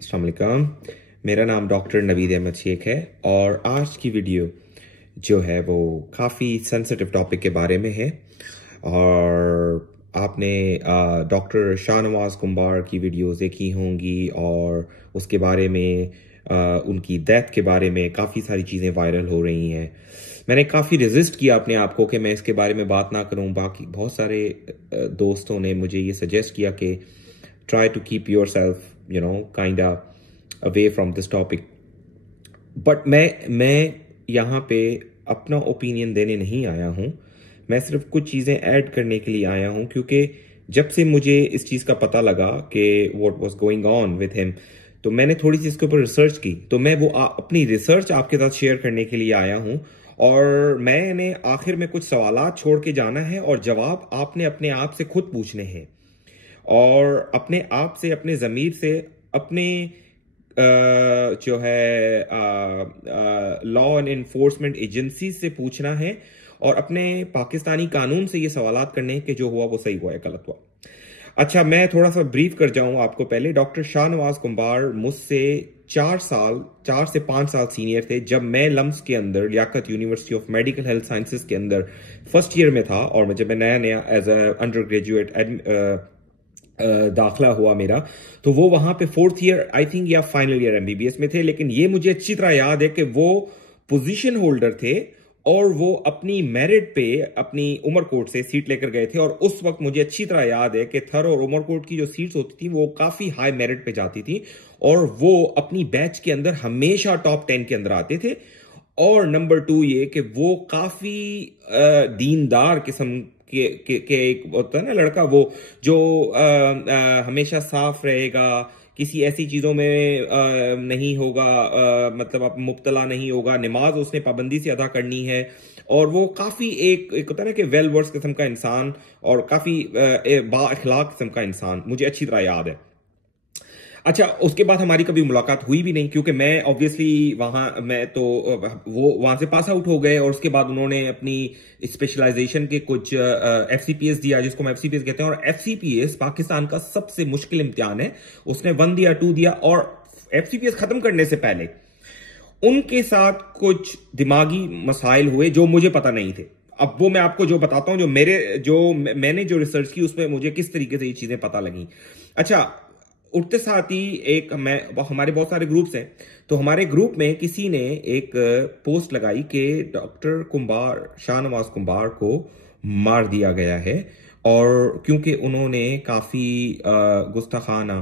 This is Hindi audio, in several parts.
अस्सलाम वालेकुम। मेरा नाम डॉक्टर नवीद अहमद शेख है और आज की वीडियो जो है वो काफ़ी सेंसिटिव टॉपिक के बारे में है। और आपने डॉक्टर शाहनवाज कुम्बार की वीडियोस देखी होंगी और उसके बारे में उनकी डेथ के बारे में काफ़ी सारी चीज़ें वायरल हो रही हैं। मैंने काफ़ी रेजिस्ट किया अपने आप को कि मैं इसके बारे में बात ना करूं। बाकी बहुत सारे दोस्तों ने मुझे ये सजेस्ट किया कि try to keep yourself, kind of away from this topic. But मैं यहाँ पे अपना ओपिनियन देने नहीं आया हूँ। मैं सिर्फ कुछ चीज़ें ऐड करने के लिए आया हूँ, क्योंकि जब से मुझे इस चीज़ का पता लगा कि what was going on with him, तो मैंने थोड़ी सी इसके ऊपर रिसर्च की। तो मैं वो अपनी रिसर्च आपके साथ शेयर करने के लिए आया हूँ और मैंने आखिर में कुछ सवालात छोड़ के जाना है और जवाब आपने अपने आप से खुद पूछने हैं और अपने आप से, अपने ज़मीर से, अपने जो है लॉ एंड इन्फोर्समेंट एजेंसी से पूछना है और अपने पाकिस्तानी कानून से ये सवालात करने हैं कि जो हुआ वो सही हुआ या गलत हुआ। अच्छा, मैं थोड़ा सा ब्रीफ कर जाऊं आपको। पहले डॉक्टर शाहनवाज कुम्बार मुझसे 4 से 5 साल सीनियर थे जब मैं लम्स के अंदर Liaquat university of medical health sciences के अंदर फर्स्ट ईयर में था। और जब मैं नया एज अ अंडर ग्रेजुएट दाखिला हुआ मेरा, तो वो वहां पे 4th ईयर आई थिंक या फाइनल ईयर एमबीबीएस में थे। लेकिन ये मुझे अच्छी तरह याद है कि वो पोजीशन होल्डर थे और वो अपनी मेरिट पे अपनी उमरकोट से सीट लेकर गए थे। और उस वक्त मुझे अच्छी तरह याद है कि थर और उमरकोट की जो सीट्स होती थी वो काफी हाई मेरिट पे जाती थी और वो अपनी बैच के अंदर हमेशा टॉप 10 के अंदर आते थे। और नंबर 2 ये कि वो काफी दीनदार किस्म के एक होता है ना लड़का, वो जो हमेशा साफ रहेगा, किसी ऐसी चीजों में नहीं होगा, मतलब आप मुब्तला नहीं होगा, नमाज उसने पाबंदी से अदा करनी है। और वो काफी एक होता है ना कि वेल वर्स किस्म का इंसान और काफी बा अखलाक किस्म का इंसान, मुझे अच्छी तरह याद है। अच्छा, उसके बाद हमारी कभी मुलाकात हुई भी नहीं, क्योंकि मैं ऑब्वियसली वो वहां से पास आउट हो गए और उसके बाद उन्होंने अपनी स्पेशलाइजेशन के कुछ एफसीपीएस दिया, जिसको हम एफसीपीएस कहते हैं। और एफसीपीएस पाकिस्तान का सबसे मुश्किल इम्तिहान है। उसने 1 दिया, 2 दिया और एफसीपीएस खत्म करने से पहले उनके साथ कुछ दिमागी मसाइल हुए जो मुझे पता नहीं थे। अब वो मैं आपको जो बताता हूं, मैंने जो रिसर्च की उसमें मुझे किस तरीके से ये चीजें पता लगी। अच्छा, उठते साथ ही हमारे बहुत सारे ग्रुप्स हैं, तो हमारे ग्रुप में किसी ने एक पोस्ट लगाई कि डॉक्टर कुम्बार, शाहनवाज कुम्बार को मार दिया गया है। और क्योंकि उन्होंने काफी गुस्ताखाना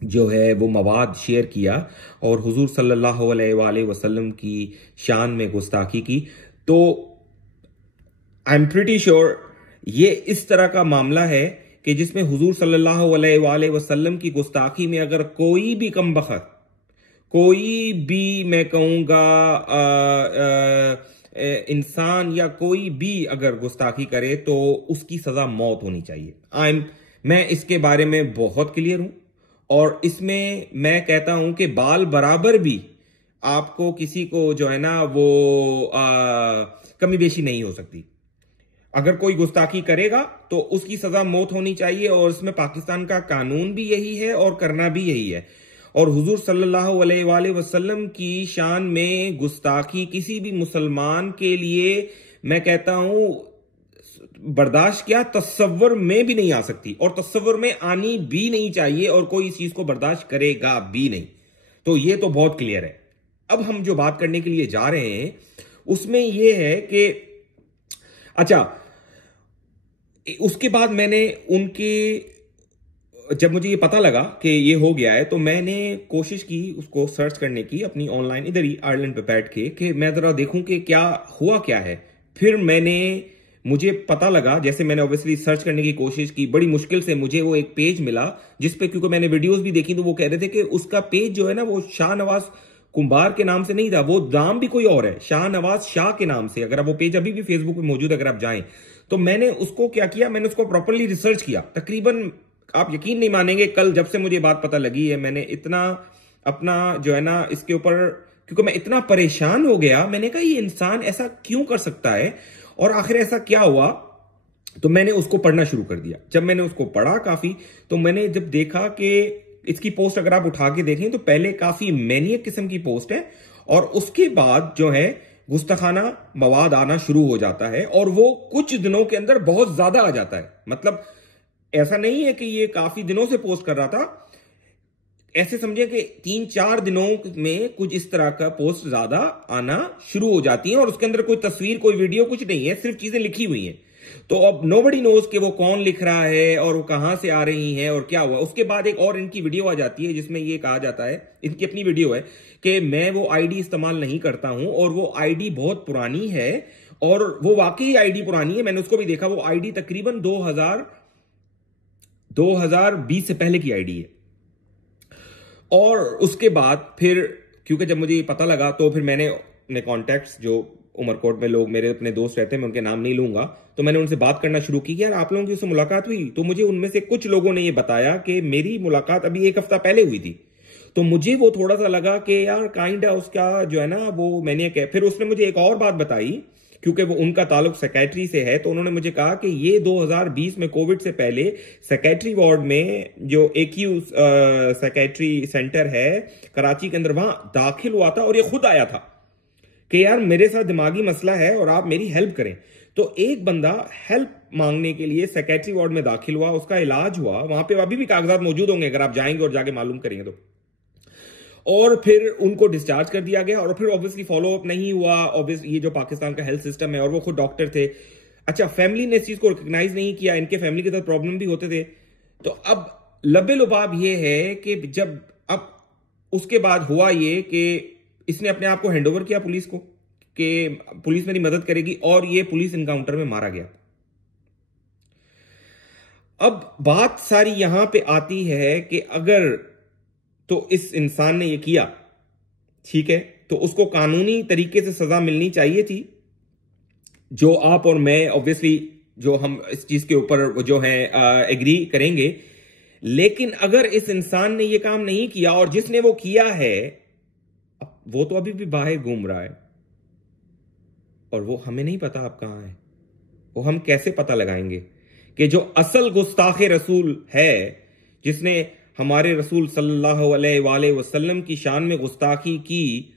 जो है वो मवाद शेयर किया और हुजूर सल्लल्लाहु अलैहि वसल्लम की शान में गुस्ताखी की, तो आई एम प्रीटी श्योर ये इस तरह का मामला है कि जिसमें हुजूर सल्लल्लाहु अलैहि वसल्लम की गुस्ताखी में अगर कोई भी कमबख्त, कोई भी मैं कहूंगा इंसान या कोई भी अगर गुस्ताखी करे तो उसकी सजा मौत होनी चाहिए। मैं इसके बारे में बहुत क्लियर हूं और इसमें मैं कहता हूं कि बाल बराबर भी आपको किसी को जो है ना वो कमी बेशी नहीं हो सकती। अगर कोई गुस्ताखी करेगा तो उसकी सजा मौत होनी चाहिए और इसमें पाकिस्तान का कानून भी यही है और करना भी यही है। और हुजूर सल्लल्लाहु अलैहि वसल्लम की शान में गुस्ताखी किसी भी मुसलमान के लिए मैं कहता हूं बर्दाश्त क्या, तस्वुर में भी नहीं आ सकती और तस्वुर में आनी भी नहीं चाहिए और कोई इस चीज को बर्दाश्त करेगा भी नहीं। तो ये तो बहुत क्लियर है। अब हम जो बात करने के लिए जा रहे हैं उसमें यह है कि अच्छा, उसके बाद जब मुझे ये पता लगा कि ये हो गया है तो मैंने कोशिश की उसको सर्च करने की अपनी ऑनलाइन, इधर ही आयरलैंड पे बैठ के, कि मैं जरा देखूं कि क्या हुआ क्या है। फिर मुझे पता लगा, जैसे मैंने ऑब्वियसली सर्च करने की कोशिश की, बड़ी मुश्किल से मुझे वो एक पेज मिला जिसपे, क्योंकि मैंने वीडियोस भी देखी तो वो कह रहे थे कि उसका पेज जो है ना वो शाहनवाज कुम्बार के नाम से नहीं था, वो नाम भी कोई और है, शाहनवाज शाह के नाम से। अगर आप वो पेज अभी भी फेसबुक पे मौजूद है, अगर आप जाएं तो मैंने उसको क्या किया, मैंने उसको प्रॉपरली रिसर्च किया। तकरीबन आप यकीन नहीं मानेंगे, कल जब से मुझे बात पता लगी है मैंने इतना अपना जो है ना इसके ऊपर, क्योंकि मैं इतना परेशान हो गया, मैंने कहा ये इंसान ऐसा क्यों कर सकता है और आखिर ऐसा क्या हुआ। तो मैंने उसको पढ़ना शुरू कर दिया। जब मैंने उसको पढ़ा काफी, तो मैंने जब देखा कि इसकी पोस्ट अगर आप उठा के देखें तो पहले काफी मैनियक किस्म की पोस्ट है और उसके बाद जो है गुस्ताखाना मवाद आना शुरू हो जाता है और वो कुछ दिनों के अंदर बहुत ज्यादा आ जाता है। मतलब ऐसा नहीं है कि ये काफी दिनों से पोस्ट कर रहा था, ऐसे समझे कि 3-4 दिनों में कुछ इस तरह का पोस्ट ज्यादा आना शुरू हो जाती है और उसके अंदर कोई तस्वीर कोई वीडियो कुछ नहीं है, सिर्फ चीजें लिखी हुई हैं। तो अब नोबडी नोज कि वो कौन लिख रहा है और वो कहां से आ रही हैं और क्या हुआ। उसके बाद एक और इनकी वीडियो आ जाती है जिसमें ये कहा जाता है, इनकी अपनी वीडियो है कि मैं वो आईडी इस्तेमाल नहीं करता हूं और वो आईडी बहुत पुरानी है और वो वाकई आईडी पुरानी है, मैंने उसको भी देखा। वो आईडी तकरीबन 2020 से पहले की आईडी है। और उसके बाद फिर क्योंकि जब मुझे ये पता लगा तो फिर मैंने अपने कॉन्टैक्ट्स जो उमरकोट में लोग मेरे अपने दोस्त रहते हैं, मैं उनके नाम नहीं लूंगा, तो मैंने उनसे बात करना शुरू की कि यार आप लोगों की उससे मुलाकात हुई। तो मुझे उनमें से कुछ लोगों ने ये बताया कि मेरी मुलाकात अभी 1 हफ्ता पहले हुई थी। तो मुझे वो थोड़ा सा लगा कि यार काइंड उसका जो है ना वो मैंने क्या। फिर उसने मुझे एक और बात बताई, क्योंकि वो उनका ताल्लुक सेक्रेटरी से है, तो उन्होंने मुझे कहा कि ये 2020 में कोविड से पहले सेक्रेटरी वार्ड में जो AQ सेक्रेटरी सेंटर है कराची के अंदर, वहां दाखिल हुआ था और ये खुद आया था कि यार मेरे साथ दिमागी मसला है और आप मेरी हेल्प करें। तो एक बंदा हेल्प मांगने के लिए सेक्रेटरी वार्ड में दाखिल हुआ, उसका इलाज हुआ, वहां पे अभी भी कागजात मौजूद होंगे अगर आप जाएंगे और जाके मालूम करेंगे तो। और फिर उनको डिस्चार्ज कर दिया गया और फिर ऑब्वियसली फॉलो अप नहीं हुआ। ऑब्वियसली ये जो पाकिस्तान का हेल्थ सिस्टम है और वो खुद डॉक्टर थे। अच्छा, फैमिली ने इस चीज को रिकॉग्नाइज नहीं किया, इनके फैमिली के साथ प्रॉब्लम भी होते थे। तो अब लबे लुबाब ये है कि जब अब उसके बाद हुआ ये कि इसने अपने आप को हैंडओवर किया पुलिस को कि पुलिस मेरी मदद करेगी और ये पुलिस इनकाउंटर में मारा गया। अब बात सारी यहां पे आती है कि अगर तो इस इंसान ने ये किया, ठीक है, तो उसको कानूनी तरीके से सजा मिलनी चाहिए थी, जो आप और मैं ऑब्वियसली जो हम इस चीज के ऊपर जो है एग्री करेंगे। लेकिन अगर इस इंसान ने ये काम नहीं किया और जिसने वो किया है वो तो अभी भी बाहर घूम रहा है और वो हमें नहीं पता आप कहां है। वो हम कैसे पता लगाएंगे कि जो असल गुस्ताखे रसूल है, जिसने हमारे रसूल सल्लल्लाहु अलैहि वसल्लम की शान में गुस्ताखी की,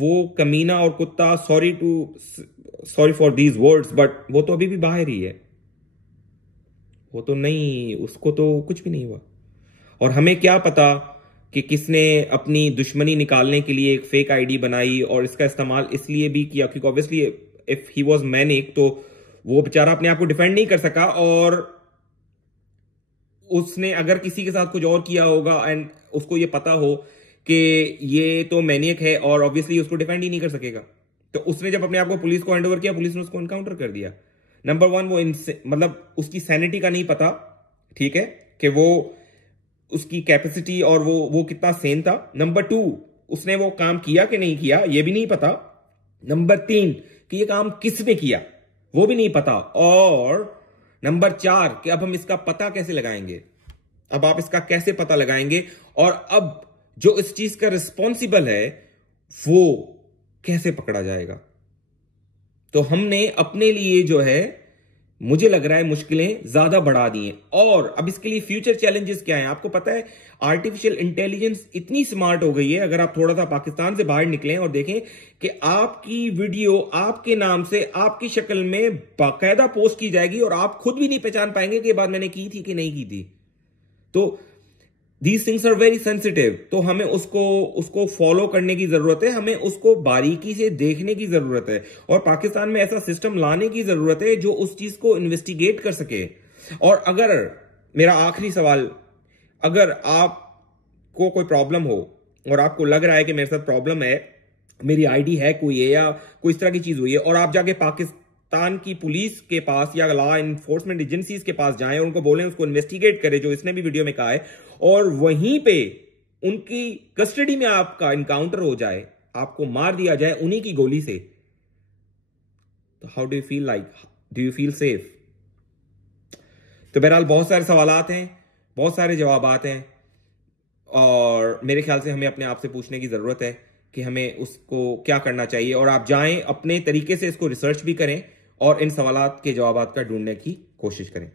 वो कमीना और कुत्ता, sorry for these words, but वो तो अभी भी बाहर ही है। वो तो नहीं, उसको तो कुछ भी नहीं हुआ। और हमें क्या पता कि किसने अपनी दुश्मनी निकालने के लिए एक फेक आईडी बनाई और इसका इस्तेमाल इसलिए भी किया क्योंकि obviously if he was manic तो वो बेचारा अपने आप को डिफेंड नहीं कर सका और उसने अगर किसी के साथ कुछ और किया होगा एंड उसको ये पता हो कि ये तो मैनियक है और ऑब्वियसली उसको डिफेंड ही नहीं कर सकेगा, तो उसने जब अपने आप को पुलिस को हैंडओवर किया, पुलिस ने उसको एनकाउंटर कर दिया। नंबर 1 वो मतलब उसकी सैनिटी का नहीं पता, ठीक है, कि वो उसकी कैपेसिटी और वो कितना सेन था। नंबर 2 उसने वो काम किया कि नहीं किया ये भी नहीं पता। नंबर 3 कि ये काम किसने किया वो भी नहीं पता। और नंबर 4 कि अब हम इसका पता कैसे लगाएंगे, अब आप इसका कैसे पता लगाएंगे और अब जो इस चीज का रिस्पॉन्सिबल है वो कैसे पकड़ा जाएगा। तो हमने अपने लिए जो है मुझे लग रहा है मुश्किलें ज्यादा बढ़ा दी हैं। और अब इसके लिए फ्यूचर चैलेंजेस क्या हैं आपको पता है। आर्टिफिशियल इंटेलिजेंस इतनी स्मार्ट हो गई है, अगर आप थोड़ा सा पाकिस्तान से बाहर निकलें और देखें कि आपकी वीडियो आपके नाम से आपकी शक्ल में बाकायदा पोस्ट की जाएगी और आप खुद भी नहीं पहचान पाएंगे कि ये बात मैंने की थी कि नहीं की थी। तो these things are very sensitive. तो हमें उसको फॉलो करने की जरूरत है, हमें उसको बारीकी से देखने की जरूरत है और पाकिस्तान में ऐसा सिस्टम लाने की जरूरत है जो उस चीज को इन्वेस्टिगेट कर सके। और अगर मेरा आखिरी सवाल, अगर आपको कोई प्रॉब्लम हो और आपको लग रहा है कि मेरे साथ प्रॉब्लम है, मेरी आईडी हैक हुई है या कोई इस तरह की चीज हुई है और आप जाके पाकिस्तान की पुलिस के पास या लॉ एनफोर्समेंट एजेंसीज के पास जाएं और उनको बोलें उसको इन्वेस्टिगेट करे, जो इसने भी वीडियो में कहा है, और वहीं पे उनकी कस्टडी में आपका इनकाउंटर हो जाए, आपको मार दिया जाए उन्हीं की गोली से, तो how do you feel, do you feel safe? तो बहरहाल बहुत सारे सवालात हैं, बहुत सारे जवाबात हैं और मेरे ख्याल से हमें अपने आप से पूछने की जरूरत है कि हमें उसको क्या करना चाहिए। और आप जाएं अपने तरीके से इसको रिसर्च भी करें और इन सवालात के जवाबात का ढूंढने की कोशिश करें।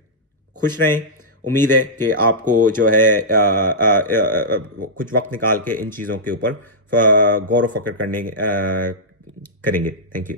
खुश रहें उम्मीद है कि आपको जो है कुछ वक्त निकाल के इन चीज़ों के ऊपर गौर व फक्र करेंगे। Thank you.